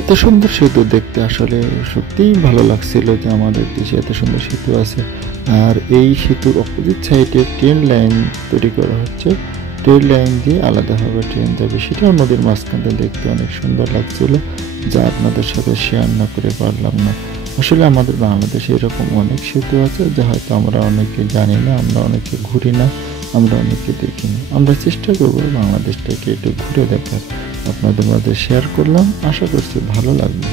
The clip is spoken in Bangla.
এত সুন্দর সেতু দেখতে আসলে সত্যিই ভালো লাগছিল যে আমাদের দেশে এত সুন্দর সেতু আছে। আর এই সেতুর অপোজিট সাইডে ট্রেন লাইন তৈরি করা হচ্ছে। ট্রেন লাইন দিয়ে আলাদাভাবে ট্রেন যাবে, সেটাও নদীর মাঝখানে দেখতে অনেক সুন্দর লাগছিল, যা আপনাদের সাথে শেয়ার না করে পারলাম না। আসলে আমাদের বাংলাদেশে এরকম অনেক সেতু আছে যা হয়তো আমরা অনেকে জানি না, আমরা অনেকে ঘুরি না, আমরা অনেকে দেখি না। আমরা চেষ্টা করব বাংলাদেশটাকে একটু ঘুরে দেখার। আপনাদের মধ্যে শেয়ার করলাম, আশা করছি ভালো লাগবে।